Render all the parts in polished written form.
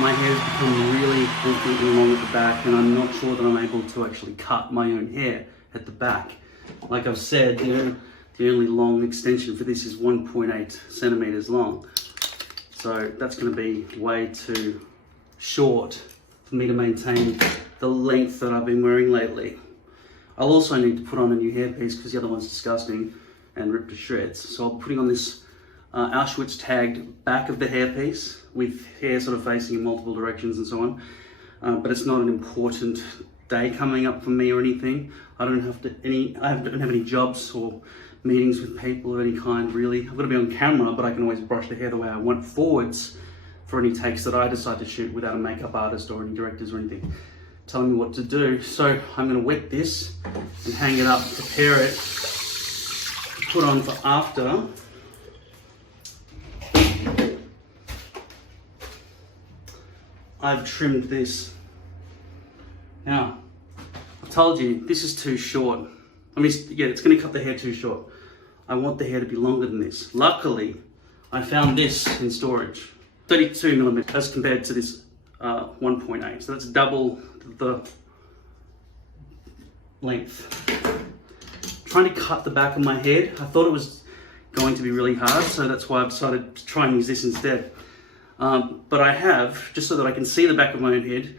my hair's become really completely long at the back, and I'm not sure that I'm able to actually cut my own hair at the back. Like I've said, the only long extension for this is 1.8 centimeters long. So that's going to be way too short for me to maintain the length that I've been wearing lately. I'll also need to put on a new hairpiece because the other one's disgusting and ripped to shreds. So I'm putting on this Auschwitz tagged back of the hairpiece with hair sort of facing in multiple directions and so on. But it's not an important day coming up for me or anything. I don't have any jobs or meetings with people of any kind really. I've got to be on camera, but I can always brush the hair the way I want forwards for any takes that I decide to shoot without a makeup artist or any directors or anything telling me what to do. So I'm going to wet this and hang it up, prepare it, put on for after. I've trimmed this. Now, I've told you this is too short. I mean, yeah, it's going to cut the hair too short. I want the hair to be longer than this. Luckily, I found this in storage. 32 millimeters as compared to this 1.8. So that's double the length. Trying to cut the back of my head. I thought it was going to be really hard, so that's why I've decided to try and use this instead. But I have, just so that I can see the back of my own head,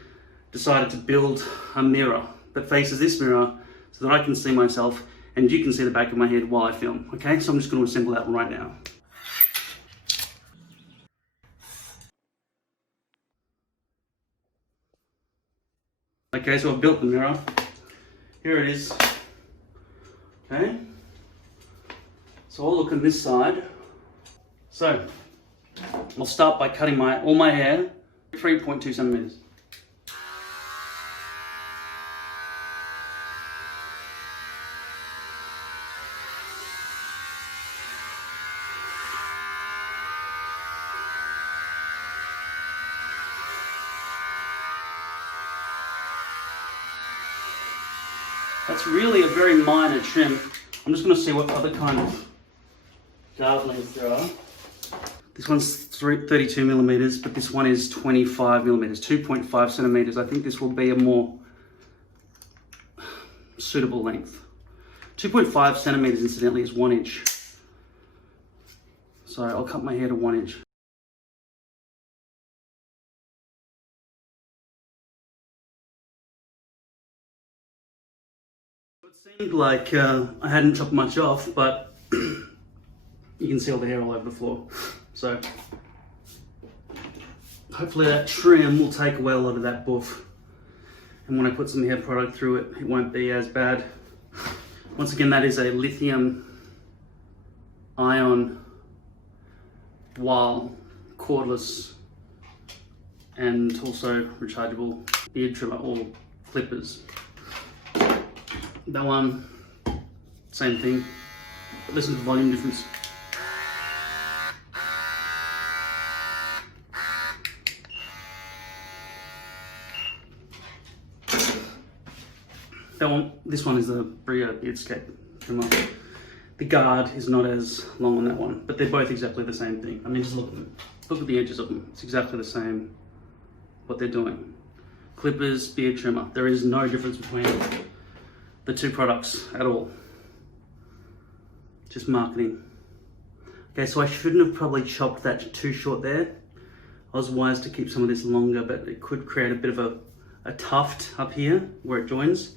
decided to build a mirror that faces this mirror so that I can see myself and you can see the back of my head while I film. Okay, so I'm just going to assemble that right now. Okay, so I've built the mirror. Here it is. Okay, so I'll look on this side. So I'll start by cutting all my hair 3.2 centimeters. That's really a very minor trim. I'm just going to see what other kind of guard lengths there are. This one's 32 millimeters, but this one is 25 millimeters, 2.5 centimeters. I think this will be a more suitable length. 2.5 centimeters, incidentally, is 1 inch. So I'll cut my hair to 1 inch. It seemed like I hadn't chopped much off, but you can see all the hair all over the floor. So hopefully that trim will take away a lot of that boof. And when I put some hair product through it, it won't be as bad. Once again, that is a lithium ion while cordless and also rechargeable beard trimmer or clippers. That one, same thing. Listen to the volume difference. This one is a Brio Beardscape trimmer. The guard is not as long on that one, but they're both exactly the same thing. I mean, just look at them. Look at the edges of them. It's exactly the same, what they're doing. Clippers, beard trimmer. There is no difference between the two products at all. Just marketing. Okay, so I shouldn't have probably chopped that too short there. I was wise to keep some of this longer, but it could create a bit of a tuft up here where it joins.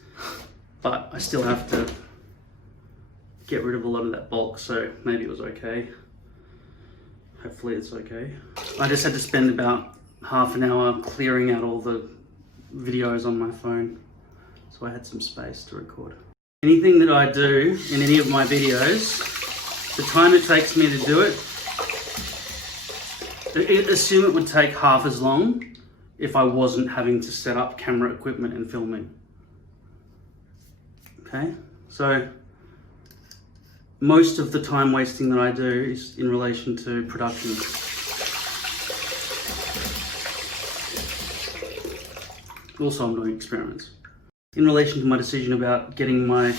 But I still have to get rid of a lot of that bulk, so maybe it was okay. Hopefully it's okay. I just had to spend about half an hour clearing out all the videos on my phone, so I had some space to record. Anything that I do in any of my videos, the time it takes me to do it, assume it would take half as long if I wasn't having to set up camera equipment and filming. Okay, so most of the time wasting that I do is in relation to production. Also, I'm doing experiments. In relation to my decision about getting my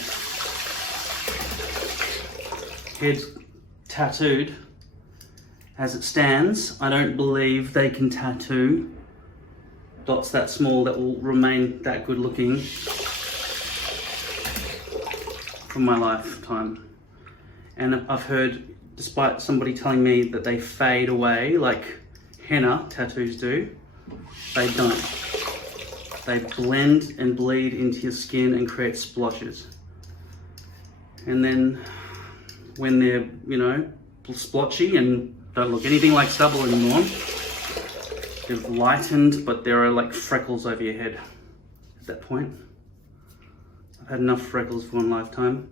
head tattooed, as it stands, I don't believe they can tattoo dots that small that will remain that good looking from my lifetime. And I've heard, despite somebody telling me that they fade away like henna tattoos do, they don't. They blend and bleed into your skin and create splotches. And then when they're, you know, splotchy and don't look anything like stubble anymore, they've lightened, but there are like freckles over your head at that point. I've had enough freckles for one lifetime.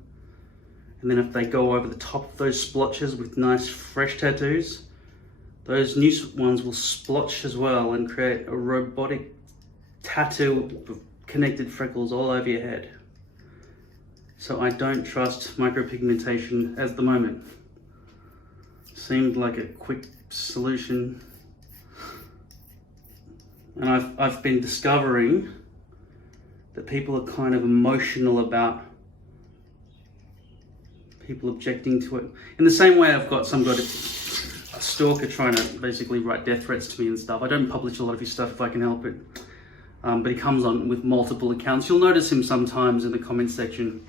And then if they go over the top of those splotches with nice fresh tattoos, those new ones will splotch as well and create a robotic tattoo of connected freckles all over your head. So I don't trust micropigmentation at the moment. Seemed like a quick solution. And I've been discovering that people are kind of emotional about people objecting to it. In the same way I've got some guy, a stalker, trying to basically write death threats to me and stuff. I don't publish a lot of his stuff if I can help it. But he comes on with multiple accounts. You'll notice him sometimes in the comments section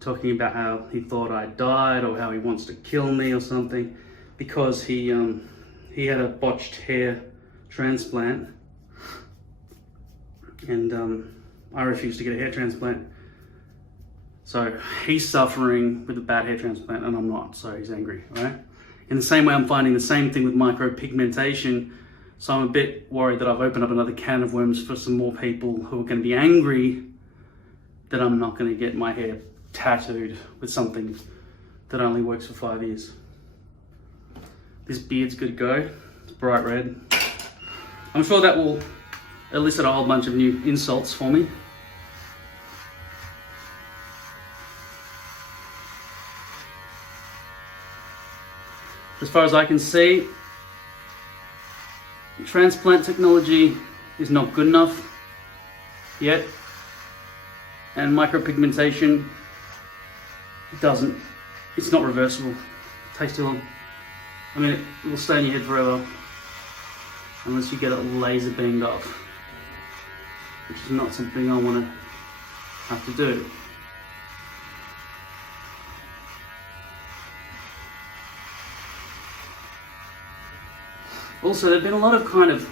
talking about how he thought I died or how he wants to kill me or something, because he had a botched hair transplant, and I refused to get a hair transplant. So he's suffering with a bad hair transplant and I'm not, so he's angry, right? In the same way, I'm finding the same thing with micropigmentation. So I'm a bit worried that I've opened up another can of worms for some more people who are going to be angry that I'm not going to get my hair tattooed with something that only works for 5 years. This beard's good to go. It's bright red. I'm sure that will elicit a whole bunch of new insults for me. As far as I can see, transplant technology is not good enough yet, and micropigmentation it's not reversible. It takes too long. I mean, it will stay in your head forever unless you get it laser beamed off, which is not something I want to have to do. Also, there have been a lot of kind of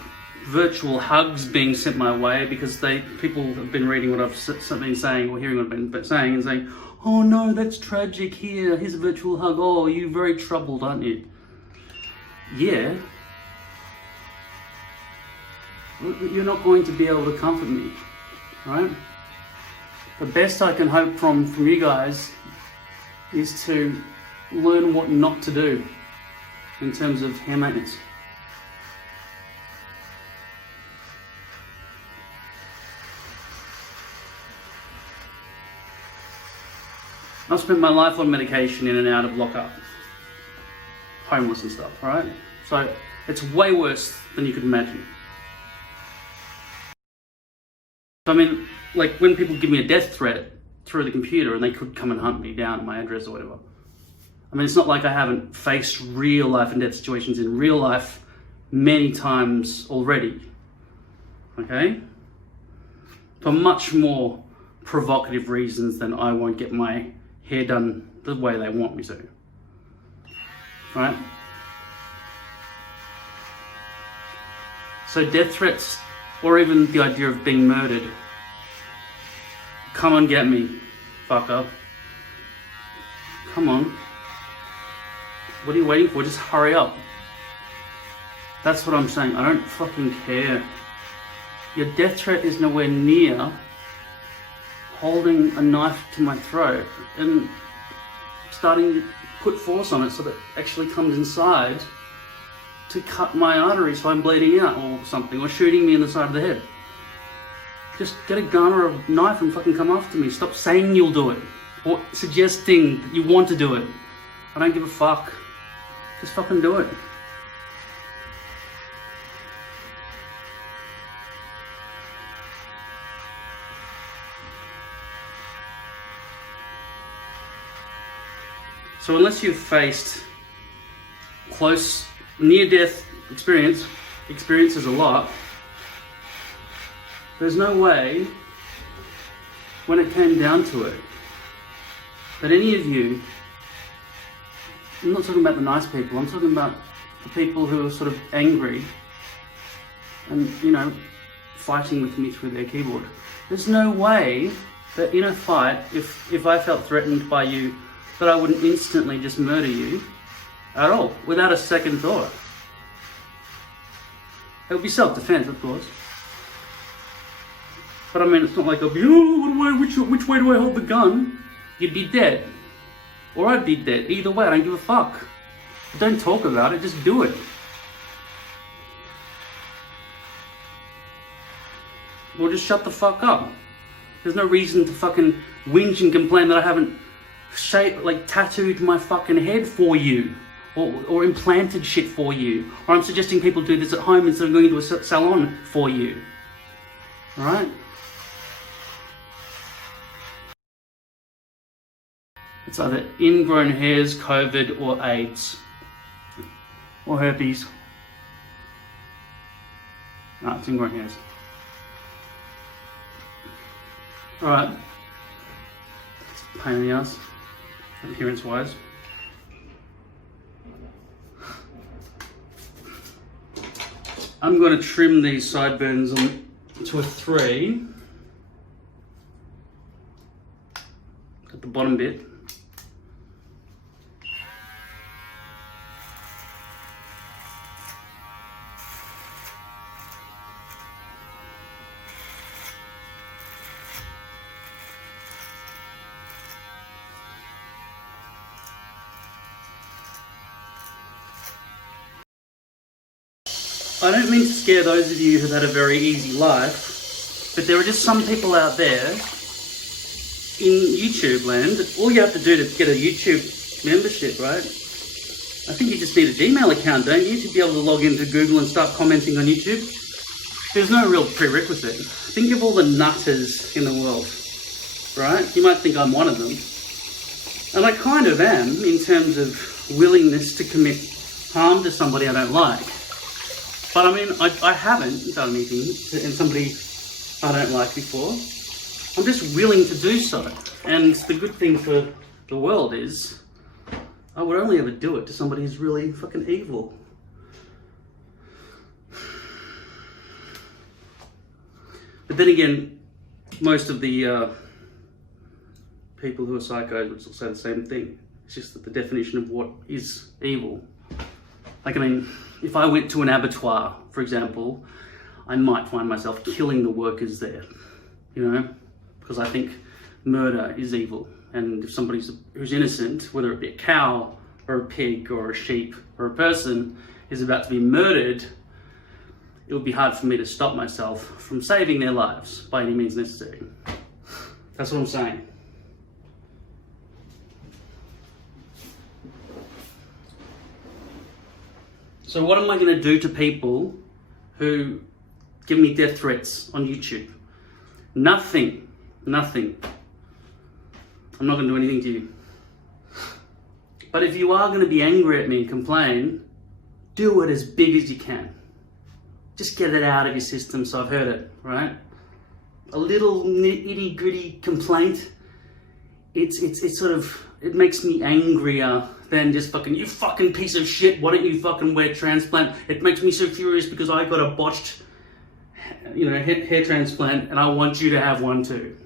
virtual hugs being sent my way because people have been reading what I've been saying or hearing what I've been saying and saying, oh no, that's tragic, here's a virtual hug, oh, you're very troubled, aren't you? Yeah. You're not going to be able to comfort me, right? The best I can hope from you guys is to learn what not to do in terms of hair maintenance. I've spent my life on medication in and out of lockup, homeless and stuff, right? So it's way worse than you could imagine. I mean, like when people give me a death threat through the computer and they could come and hunt me down at my address or whatever. I mean, it's not like I haven't faced real life and death situations in real life many times already, okay? For much more provocative reasons than I won't get my hair done the way they want me to, right? So death threats, or even the idea of being murdered, come and get me, fucker. Come on. What are you waiting for? Just hurry up. That's what I'm saying. I don't fucking care. Your death threat is nowhere near holding a knife to my throat and starting to put force on it so that it actually comes inside to cut my artery so I'm bleeding out or something, or shooting me in the side of the head. Just get a gun or a knife and fucking come after me. Stop saying you'll do it or suggesting that you want to do it. I don't give a fuck. Just fucking do it. So unless you've faced close near-death experiences a lot, there's no way, when it came down to it, that any of you, I'm not talking about the nice people, I'm talking about the people who are sort of angry and, you know, fighting with me through their keyboard. There's no way that in a fight, if I felt threatened by you, that I wouldn't instantly just murder you at all, without a second thought. It would be self-defense, of course. But I mean, it's not like I'll be, oh, which way do I hold the gun? You'd be dead. Or I'd be dead. Either way, I don't give a fuck. Don't talk about it, just do it. Or just shut the fuck up. There's no reason to fucking whinge and complain that I haven't tattooed my fucking head for you. Or implanted shit for you. Or I'm suggesting people do this at home instead of going to a salon for you. Alright? It's either ingrown hairs, COVID, or AIDS. Or herpes. No, it's ingrown hairs. Alright. It's a pain in the ass, appearance-wise. I'm going to trim these sideburns to a 3 at the bottom bit. I don't mean to scare those of you who've had a very easy life, but there are just some people out there in YouTube land. All you have to do to get a YouTube membership, right? I think you just need a Gmail account, don't you, to be able to log into Google and start commenting on YouTube? There's no real prerequisite. Think of all the nutters in the world, right? You might think I'm one of them. And I kind of am, in terms of willingness to commit harm to somebody I don't like. But I mean, I haven't done anything to somebody I don't like before. I'm just willing to do so. And the good thing for the world is, I would only ever do it to somebody who's really fucking evil. But then again, most of the people who are psychos would say the same thing. It's just that the definition of what is evil. Like, I mean, if I went to an abattoir, for example, I might find myself killing the workers there, you know, because I think murder is evil. And if somebody who's innocent, whether it be a cow or a pig or a sheep or a person, is about to be murdered, it would be hard for me to stop myself from saving their lives by any means necessary. That's what I'm saying. So what am I going to do to people who give me death threats on YouTube? Nothing. Nothing. I'm not going to do anything to you. But if you are going to be angry at me and complain, do it as big as you can. Just get it out of your system so I've heard it, right? A little itty gritty complaint, it's sort of, it makes me angrier than just fucking, you fucking piece of shit, why don't you fucking wear transplant? It makes me so furious because I got a botched, you know, hair transplant and I want you to have one too.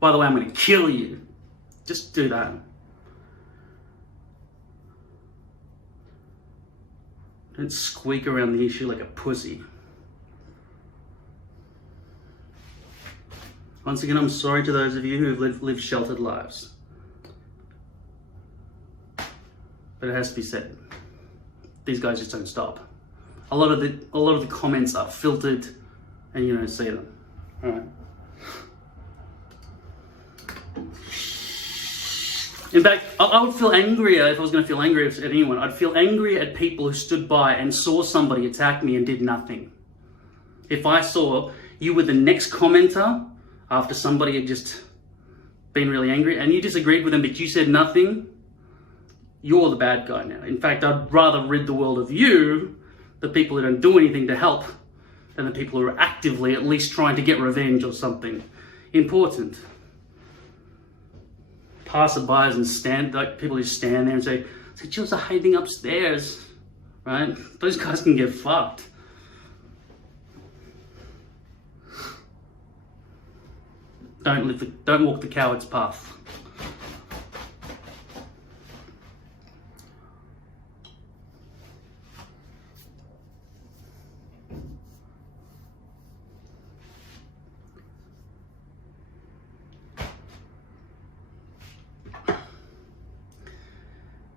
By the way, I'm going to kill you. Just do that. Don't squeak around the issue like a pussy. Once again, I'm sorry to those of you who have lived sheltered lives. But it has to be said. These guys just don't stop. A lot of the comments are filtered and you don't see them. All right. In fact, I would feel angrier if I was going to feel angry at anyone. I'd feel angry at people who stood by and saw somebody attack me and did nothing. If I saw you were the next commenter after somebody had just been really angry and you disagreed with them but you said nothing, you're the bad guy now. In fact, I'd rather rid the world of you, the people who don't do anything to help, than the people who are actively at least trying to get revenge or something important. Passerbys and people who stand there and say, "Jill's hiding upstairs," right? Those guys can get fucked. Don't walk the coward's path.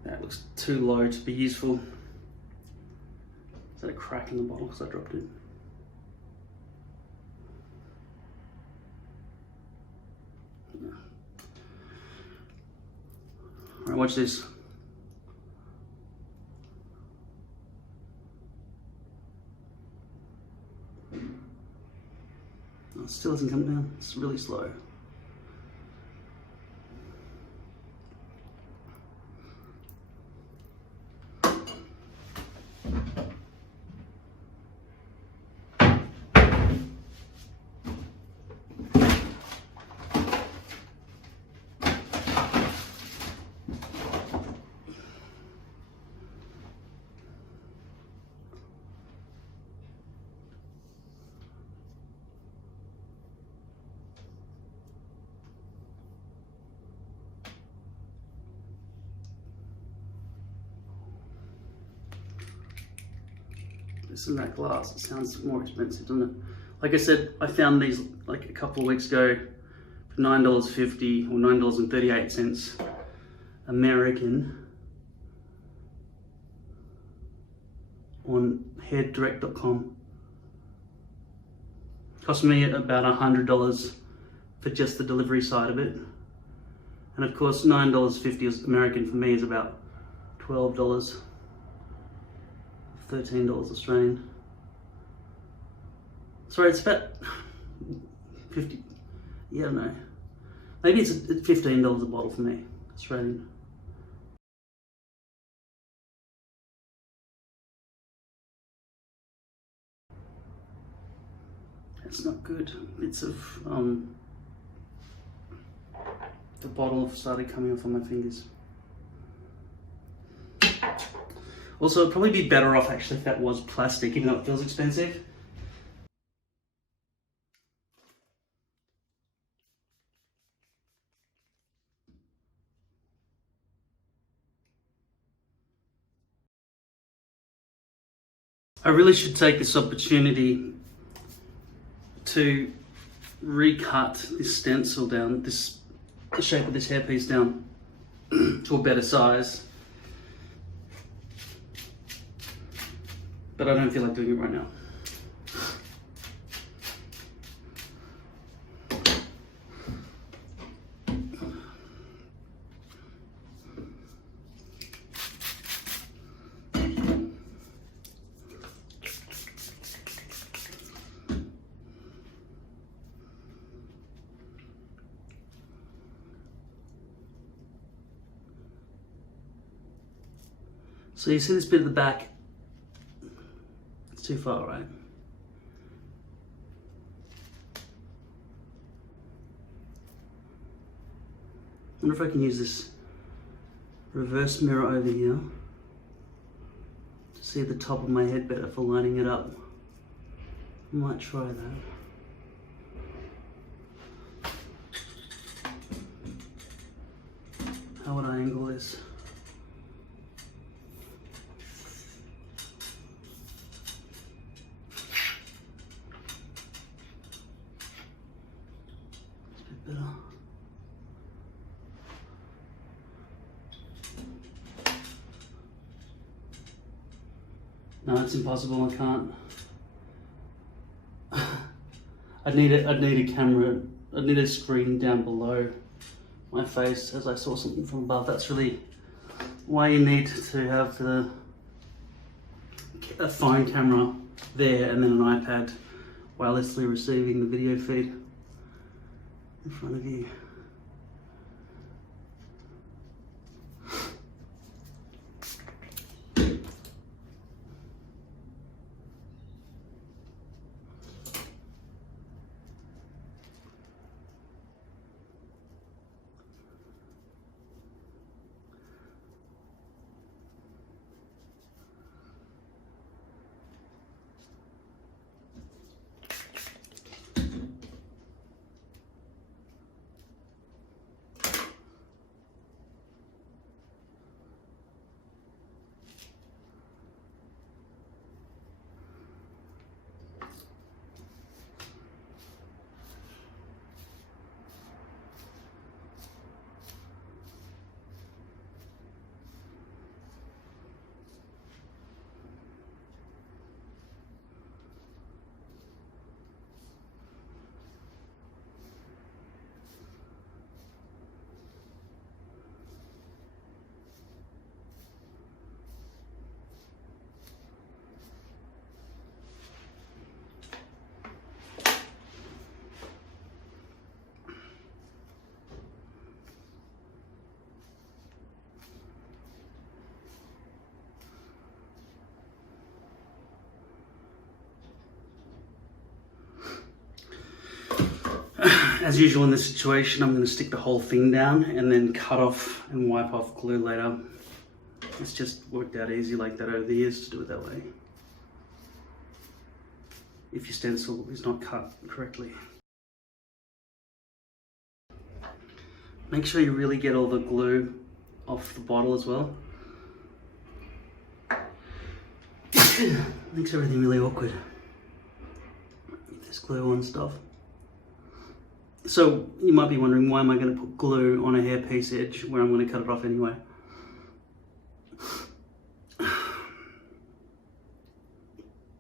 That looks too low to be useful. Is that a crack in the bottle because I dropped it? Yeah. Alright, watch this. Oh, it still hasn't come down. It's really slow. This and that glass, it sounds more expensive, doesn't it? Like I said, I found these like a couple of weeks ago for $9.50 or $9.38 American on hairdirect.com. Cost me about $100 for just the delivery side of it. And of course, $9.50 American for me is about $12. $13 Australian. Sorry, it's about 50, yeah, I don't know. Maybe it's $15 a bottle for me, Australian. It's not good. Bits of the bottle started coming off on my fingers. Also, it'd probably be better off actually if that was plastic, even though it feels expensive. I really should take this opportunity to recut this stencil down, the shape of this hairpiece down to a better size. But I don't feel like doing it right now. So you see this bit at the back? It's too far, right? I wonder if I can use this reverse mirror over here to see the top of my head better for lining it up. I might try that. How would I angle this? Better. No, it's impossible. I can't. I'd need a camera. I'd need a screen down below my face as I saw something from above. That's really why you need to have a phone camera there and then an iPad wirelessly receiving the video feed in front of you. As usual in this situation, I'm going to stick the whole thing down and then cut off and wipe off glue later. It's just worked out easy like that over the years to do it that way, if your stencil is not cut correctly. Make sure you really get all the glue off the bottle as well. Makes everything really awkward with this glue on stuff. So you might be wondering, why am I going to put glue on a hairpiece edge where I'm going to cut it off anyway?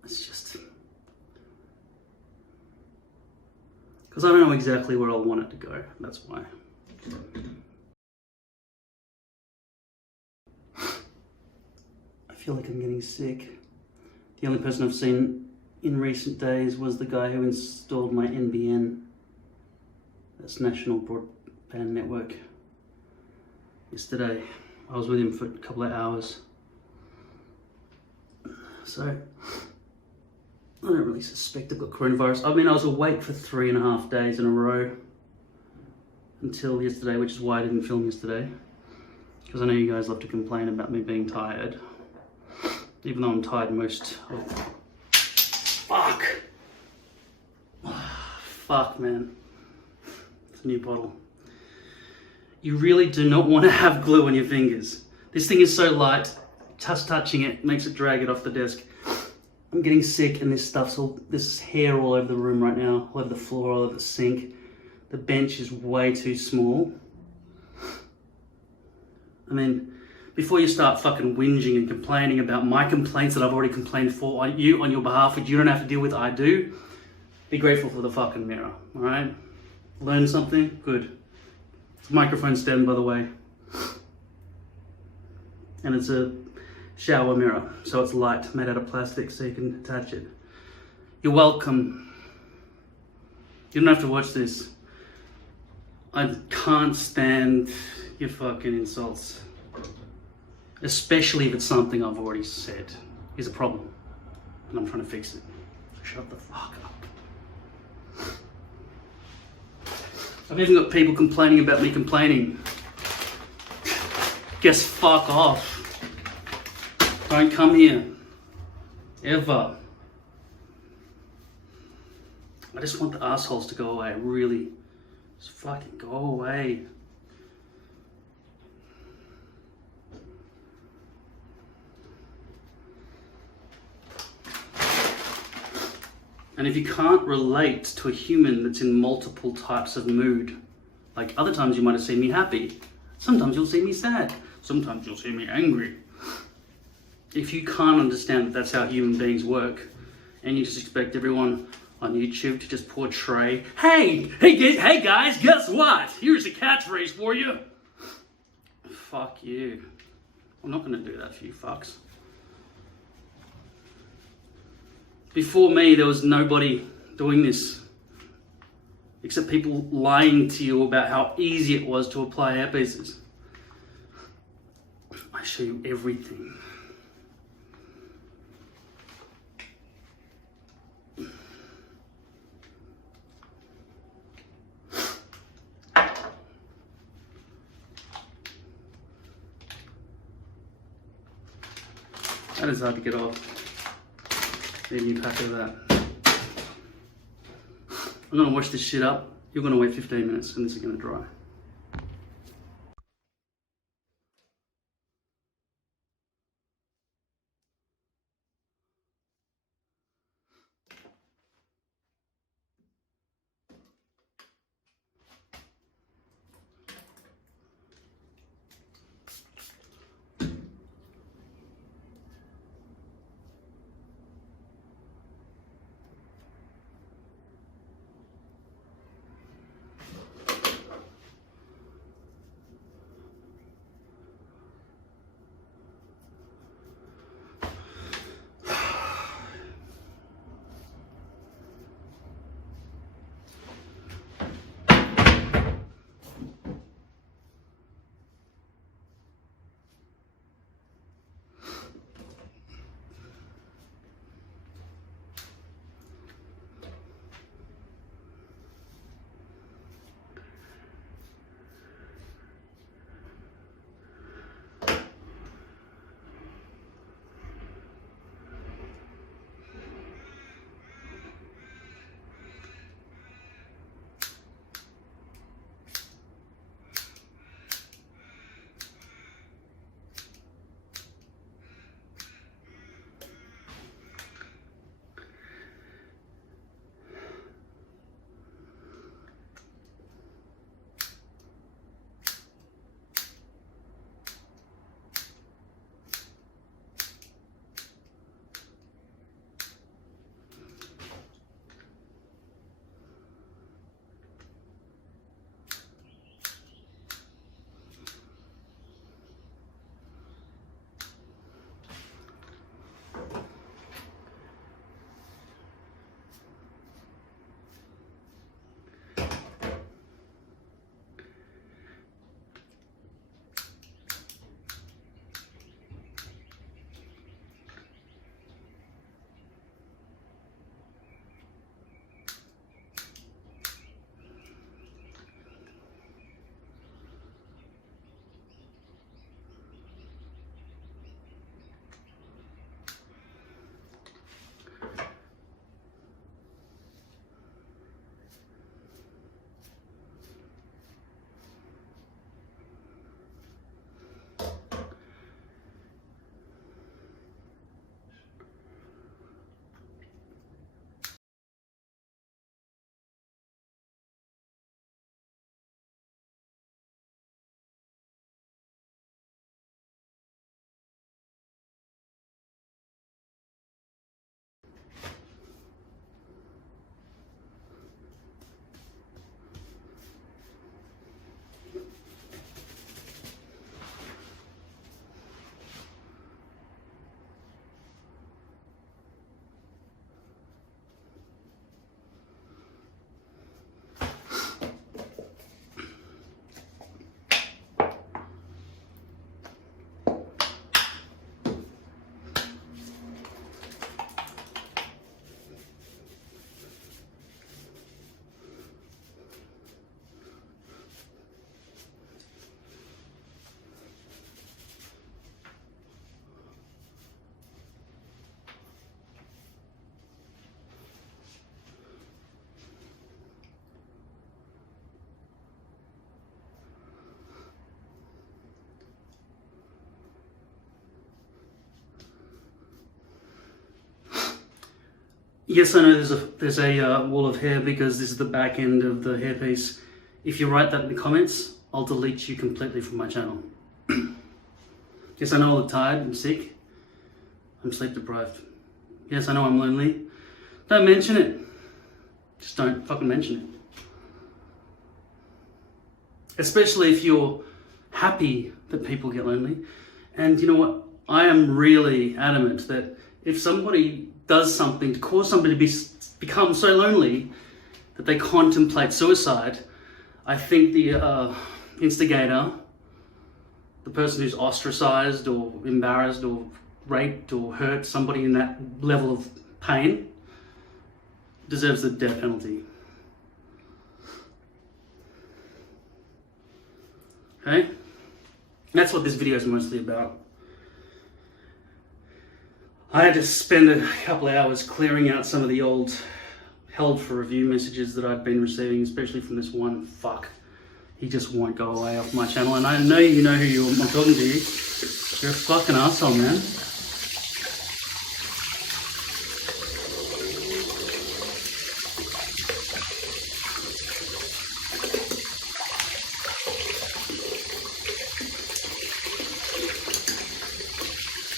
It's just because I don't know exactly where I want it to go, that's why. I feel like I'm getting sick. The only person I've seen in recent days was the guy who installed my NBN, that's National Broadband Network, yesterday. I was with him for a couple of hours. So, I don't really suspect I've got coronavirus. I mean, I was awake for 3.5 days in a row until yesterday, which is why I didn't film yesterday. Because I know you guys love to complain about me being tired. Even though I'm tired most of... Fuck! Fuck, man. It's a new bottle. You really do not want to have glue on your fingers. This thing is so light, just touching it makes it drag it off the desk. I'm getting sick and this hair all over the room right now, all over the floor, all over the sink. The bench is way too small. I mean, before you start fucking whinging and complaining about my complaints that I've already complained for on your behalf, which you don't have to deal with, I do, be grateful for the fucking mirror, all right? Learn something? Good. It's a microphone stand, by the way. And it's a shower mirror, so it's light, made out of plastic, so you can attach it. You're welcome. You don't have to watch this. I can't stand your fucking insults. Especially if it's something I've already said is a problem. And I'm trying to fix it. So shut the fuck up. I've even got people complaining about me complaining. Guess fuck off. Don't come here. Ever. I just want the assholes to go away, really. Just fucking go away. And if you can't relate to a human that's in multiple types of mood, like other times you might have seen me happy, sometimes you'll see me sad, sometimes you'll see me angry. If you can't understand that that's how human beings work, and you just expect everyone on YouTube to just portray, hey guys, guess what? Here's a catchphrase for you. Fuck you. I'm not gonna do that for you fucks. Before me, there was nobody doing this, except people lying to you about how easy it was to apply hairpieces. I show you everything. That is hard to get off. Need a new pack of that. I'm gonna wash this shit up. You're gonna wait 15 minutes and this is gonna dry. Yes, I know there's a wall of hair because this is the back end of the hairpiece. If you write that in the comments, I'll delete you completely from my channel. Yes, I know I look tired, I'm sick, I'm sleep deprived. Yes, I know I'm lonely. Don't mention it. Just don't fucking mention it. Especially if you're happy that people get lonely. And you know what? I am really adamant that if somebody does something to cause somebody to become so lonely that they contemplate suicide, I think the instigator, the person who's ostracized or embarrassed or raped or hurt somebody in that level of pain, deserves the death penalty. Okay? That's what this video is mostly about. I had to spend a couple of hours clearing out some of the old held for review messages that I'd been receiving, especially from this one fuck. He just won't go away off my channel, and I know you know who I'm talking to. You're a fucking asshole, man.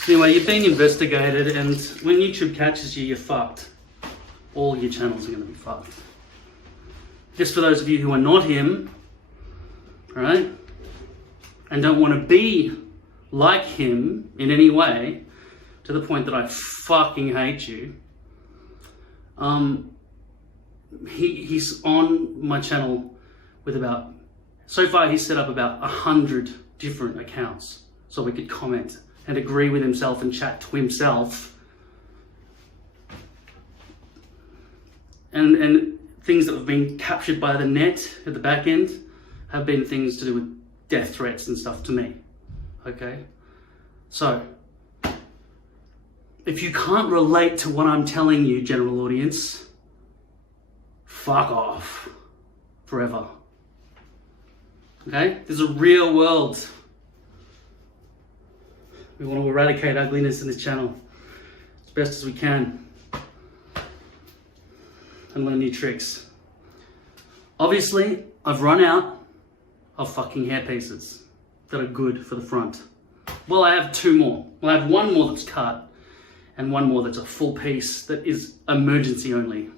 Anyway, you've been investigated, and when YouTube catches you, you're fucked. All your channels are going to be fucked. Just for those of you who are not him, right, and don't want to be like him in any way, to the point that I fucking hate you, he's on my channel with about, so far he's set up about 100 different accounts so we could comment and agree with himself and chat to himself. And things that have been captured by the net at the back end have been things to do with death threats and stuff to me. Okay? So, if you can't relate to what I'm telling you, general audience, fuck off. Forever. Okay? There's a real world. We want to eradicate ugliness in this channel as best as we can and learn new tricks. Obviously, I've run out of fucking hair pieces that are good for the front. Well, I have two more. Well, I have one more that's cut and one more that's a full piece that is emergency only.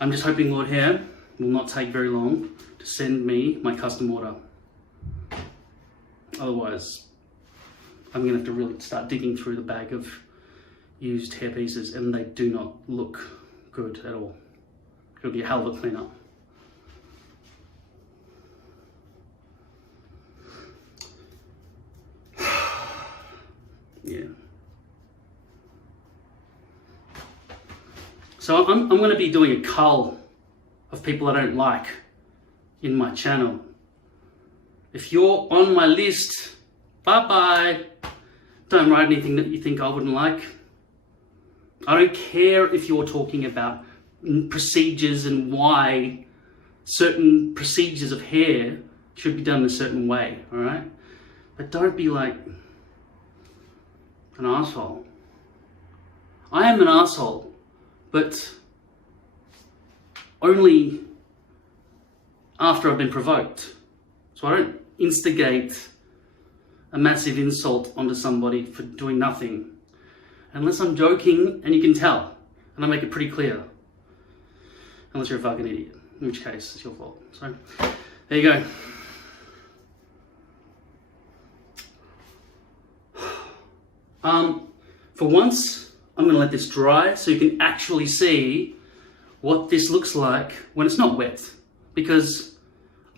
I'm just hoping Lord Hair will not take very long to send me my custom order. Otherwise, I'm going to have to really start digging through the bag of used hair pieces, and they do not look good at all. It'll be a hell of a cleanup. Yeah. So I'm going to be doing a cull of people I don't like in my channel. If you're on my list, bye-bye. Don't write anything that you think I wouldn't like. I don't care if you're talking about procedures and why certain procedures of hair should be done a certain way, all right? But don't be like an asshole. I am an asshole, but only after I've been provoked. So I don't instigate a massive insult onto somebody for doing nothing. Unless I'm joking, and you can tell. And I make it pretty clear. Unless you're a fucking idiot. In which case, it's your fault. So, there you go. For once, I'm going to let this dry so you can actually see what this looks like when it's not wet. Because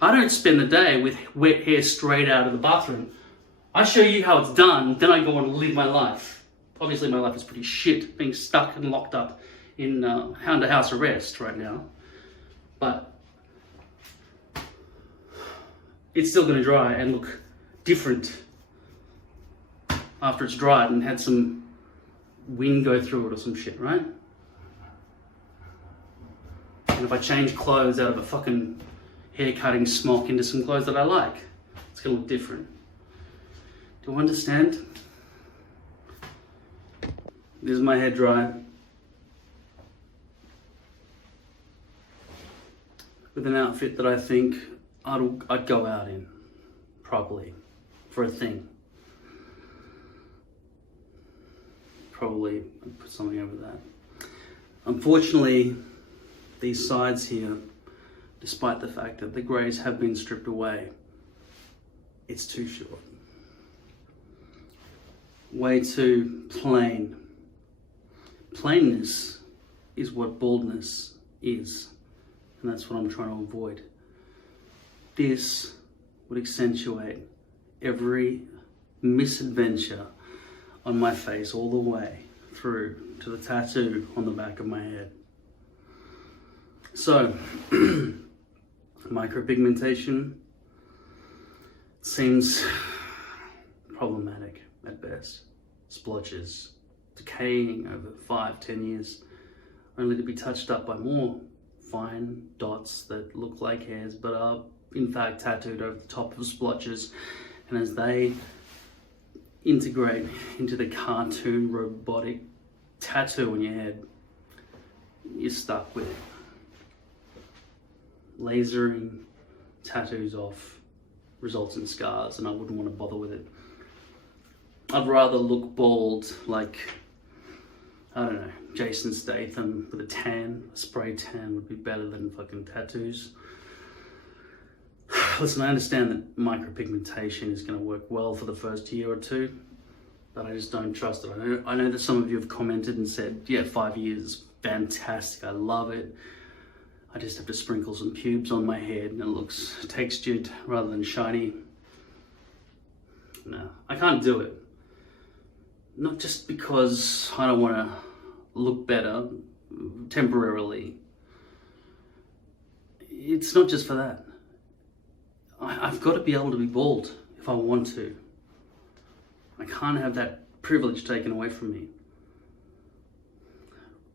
I don't spend the day with wet hair straight out of the bathroom. I show you how it's done, then I go on and live my life. Obviously my life is pretty shit, being stuck and locked up in under house arrest right now. But it's still going to dry and look different after it's dried and had some wind go through it or some shit, right? And if I change clothes out of a fucking hair cutting smock into some clothes that I like, it's going to look different. Do you understand? This is my hair dry. with an outfit that I think I'd go out in properly for a thing. Probably I'd put something over that. Unfortunately, these sides here, despite the fact that the greys have been stripped away, it's too short. Way too plain. Plainness is what baldness is, and that's what I'm trying to avoid. This would accentuate every misadventure on my face all the way through to the tattoo on the back of my head. So, micropigmentation seems problematic at best. Splotches, decaying over 5-10 years, only to be touched up by more fine dots that look like hairs but are in fact tattooed over the top of splotches, and as they integrate into the cartoon robotic tattoo on your head, you're stuck with it. Lasering tattoos off results in scars, and I wouldn't want to bother with it. I'd rather look bald like, I don't know, Jason Statham with a tan. A spray tan would be better than fucking tattoos. Listen, I understand that micropigmentation is going to work well for the first year or two, but I just don't trust it. I know that some of you have commented and said, yeah, 5 years, fantastic, I love it. I just have to sprinkle some pubes on my head and it looks textured rather than shiny. No, I can't do it. Not just because I don't want to look better temporarily. It's not just for that. I've got to be able to be bald if I want to. I can't have that privilege taken away from me.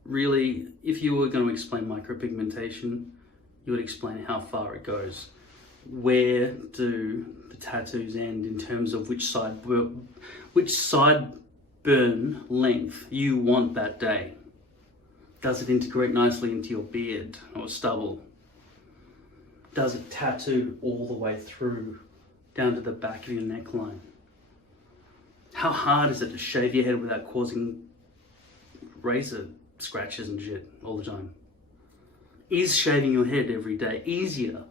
Really, if you were going to explain micropigmentation, you would explain how far it goes. Where do the tattoos end in terms of which side burn length you want that day? Does it integrate nicely into your beard or stubble? Does it tattoo all the way through down to the back of your neckline? How hard is it to shave your head without causing razor scratches and shit all the time? Is shaving your head every day easier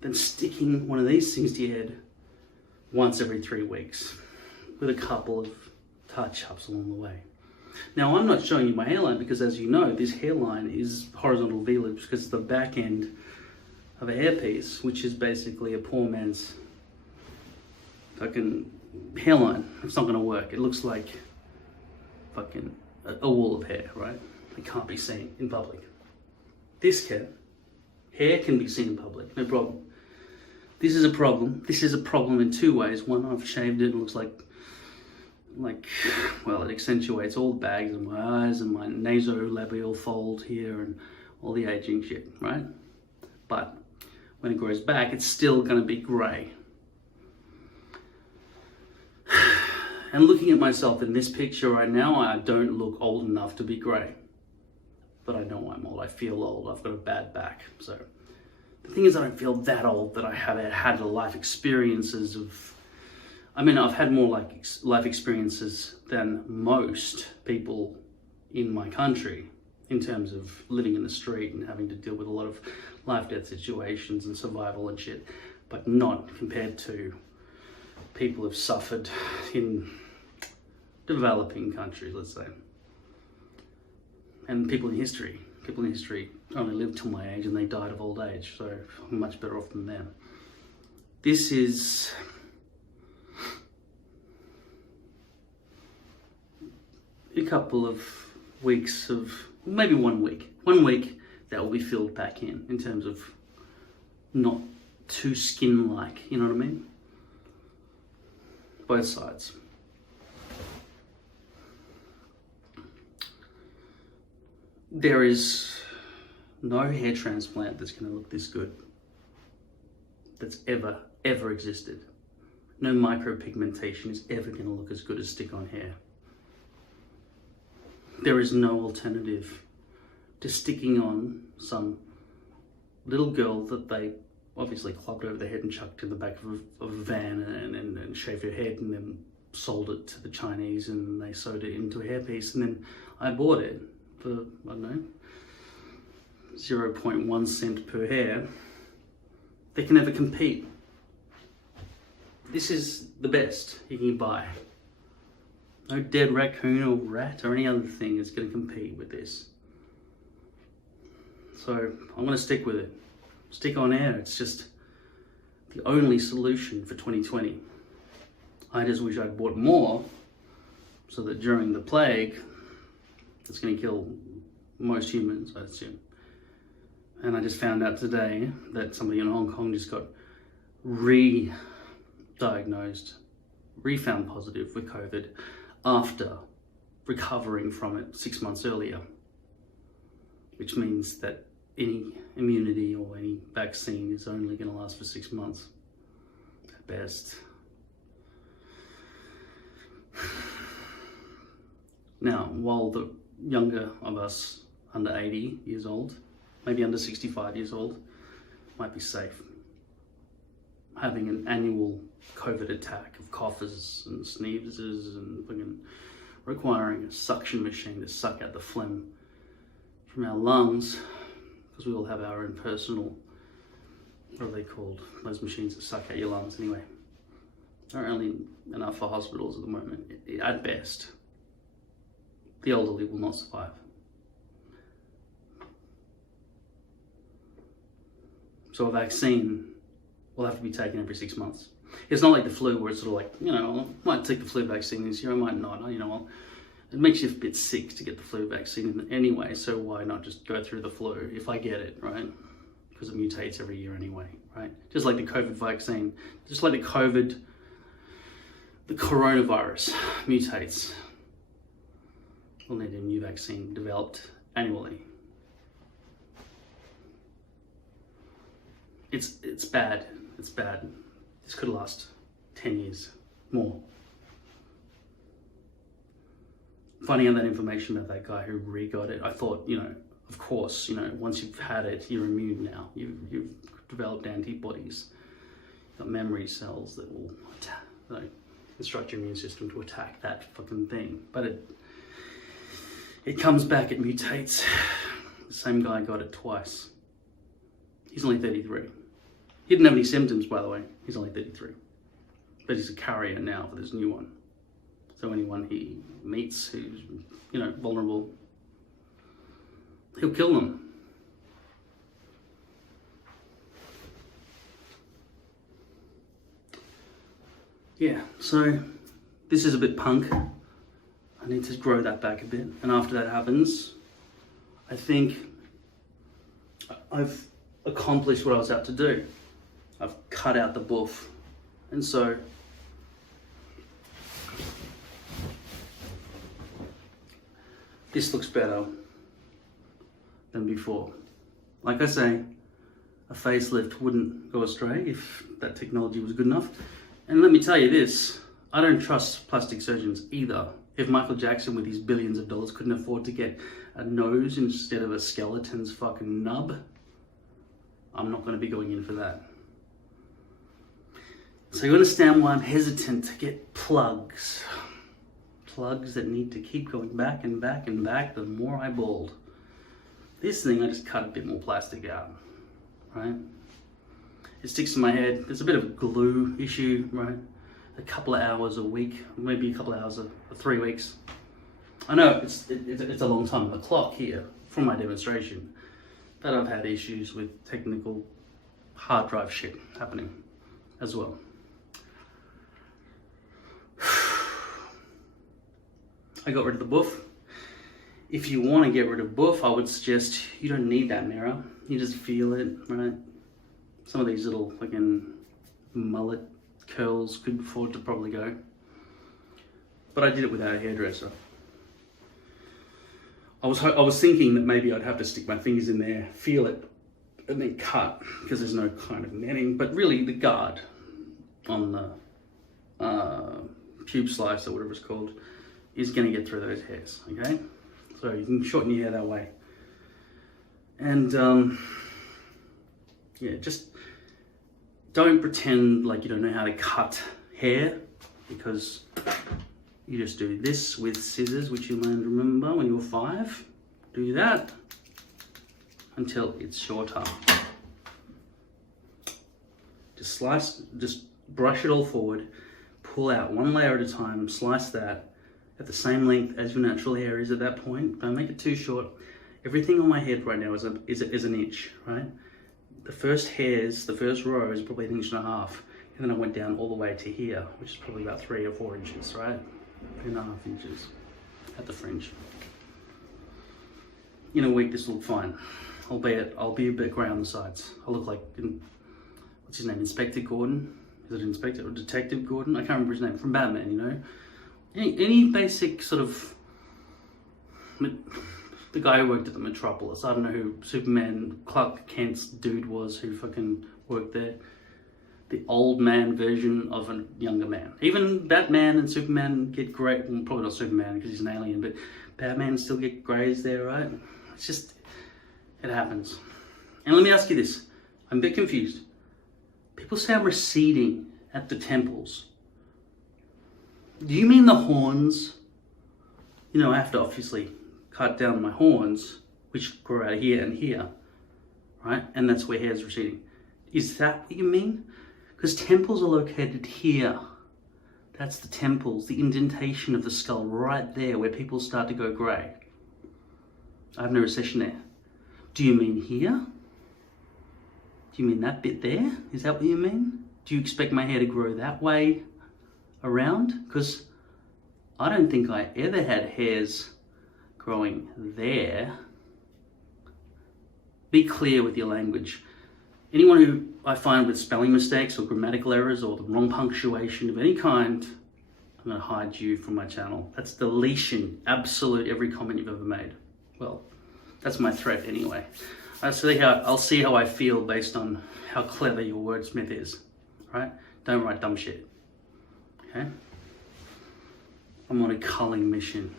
than sticking one of these things to your head once every 3 weeks with a couple of touch-ups along the way? Now, I'm not showing you my hairline because, as you know, this hairline is horizontal V-loops because it's the back end of a hairpiece, which is basically a poor man's fucking hairline. It's not going to work. It looks like fucking a wall of hair, right? It can't be seen in public. This can. Hair can be seen in public, no problem. This is a problem. This is a problem in 2 ways. One, I've shaved it and it looks like, well, it accentuates all the bags in my eyes and my nasolabial fold here and all the aging shit, right? But when it grows back, it's still going to be grey. And looking at myself in this picture right now, I don't look old enough to be grey. But I know I'm old. I feel old. I've got a bad back. So the thing is, I don't feel that old, that I have had life experiences of... I mean, I've had more life experiences than most people in my country in terms of living in the street and having to deal with a lot of life-death situations and survival and shit, but not compared to people who've suffered in developing countries, let's say. And people in history only lived till my age and they died of old age, so I'm much better off than them. This is a couple of weeks of, maybe 1 week. 1 week that will be filled back in terms of not too skin-like, you know what I mean? Both sides. There is no hair transplant that's going to look this good that's ever existed. No micropigmentation is ever going to look as good as stick-on-hair. There is no alternative to sticking on some little girl that they obviously clubbed over the head and chucked in the back of a van and shaved her head and then sold it to the Chinese, and they sewed it into a hairpiece, and then I bought it for, I don't know, 0.1 cent per hair. They can never compete. This is the best you can buy. No dead raccoon or rat or any other thing is going to compete with this. So I'm going to stick with it. StickOnHair, it's just the only solution for 2020. I just wish I'd bought more so that during the plague, it's going to kill most humans, I assume. And I just found out today that somebody in Hong Kong just got re-diagnosed, re-found positive with COVID after recovering from it 6 months earlier, which means that any immunity or any vaccine is only going to last for 6 months at best. Now, while the younger of us, under 80 years old, maybe under 65 years old, might be safe, having an annual COVID attack of coughers and sneezes and fucking requiring a suction machine to suck out the phlegm from our lungs, because we all have our own personal, what are they called? Those machines that suck out your lungs anyway. There are only enough for hospitals at the moment. At best, the elderly will not survive. So a vaccine will have to be taken every 6 months. It's not like the flu where it's sort of like, you know, I might take the flu vaccine this year, I might not, you know, it makes you a bit sick to get the flu vaccine anyway, so why not just go through the flu if I get it, right? Because it mutates every year anyway, right? Just like the COVID vaccine, just like the coronavirus mutates. We'll need a new vaccine developed annually. It's bad. It's bad. This could last 10 years more. Finding out that information about that guy who re-got it, I thought, you know, of course, you know, once you've had it, you're immune now. You've developed antibodies. You've got memory cells that will instruct your immune system to attack that fucking thing. But it comes back, it mutates. The same guy got it twice. He's only 33. He didn't have any symptoms, by the way. He's only 33. But he's a carrier now for this new one. So anyone he meets who's, you know, vulnerable, he'll kill them. Yeah, so this is a bit punk. I need to grow that back a bit. And after that happens, I think I've accomplished what I was out to do. I've cut out the boof. And so this looks better than before. Like I say, a facelift wouldn't go astray if that technology was good enough. And let me tell you this, I don't trust plastic surgeons either. If Michael Jackson with his billions of dollars couldn't afford to get a nose instead of a skeleton's fucking nub, I'm not going to be going in for that. So you understand why I'm hesitant to get plugs. Plugs that need to keep going back and back and back the more I bald. This thing, I just cut a bit more plastic out, right? It sticks to my head. There's a bit of a glue issue, right? A couple of hours a week, maybe a couple of hours of 3 weeks. I know it's a long time on the clock here from my demonstration, but I've had issues with technical hard drive shit happening as well. I got rid of the boof. If you want to get rid of boof, I would suggest you don't need that mirror. You just feel it, right? Some of these little fucking mullet curls could afford to probably go. But I did it without a hairdresser. I was thinking that maybe I'd have to stick my fingers in there, feel it, and then cut, because there's no kind of netting. But really, the guard on the pube slice or whatever it's called is going to get through those hairs, okay? So you can shorten your hair that way. And yeah, just don't pretend like you don't know how to cut hair, because you just do this with scissors, which you learned, remember, when you were 5. Do that until it's shorter. Just slice, just brush it all forward, pull out one layer at a time, slice that at the same length as your natural hair is at that point. Don't make it too short. Everything on my head right now is an inch, right? The first hairs, the first row is probably 1.5 inches, and then I went down all the way to here, which is probably about 3 or 4 inches, right? 3.5 inches at the fringe. In a week, this will look fine. Albeit, I'll be a bit grey on the sides. I'll look like, what's his name, Inspector Gordon? Is it Inspector or Detective Gordon? I can't remember his name, from Batman, you know? Any basic sort of, the guy who worked at the Metropolis, I don't know who Superman, Clark Kent's dude was who fucking worked there. The old man version of a younger man. Even Batman and Superman get grey, well, probably not Superman because he's an alien, but Batman still get greys there, right? It's just, it happens. And let me ask you this, I'm a bit confused. People say I'm receding at the temples. Do you mean the horns? You know, I have to obviously cut down my horns, which grow out here and here, right? And that's where hair's receding. Is that what you mean? Because temples are located here. That's the temples, the indentation of the skull right there where people start to go grey. I have no recession there. Do you mean here? Do you mean that bit there? Is that what you mean? Do you expect my hair to grow that way around? Because I don't think I ever had hairs growing there. Be clear with your language. Anyone who I find with spelling mistakes or grammatical errors or the wrong punctuation of any kind, I'm going to hide you from my channel. That's deletion, absolute every comment you've ever made. Well, that's my threat anyway. I'll see how I feel based on how clever your wordsmith is, right? Don't write dumb shit, okay? I'm on a culling mission.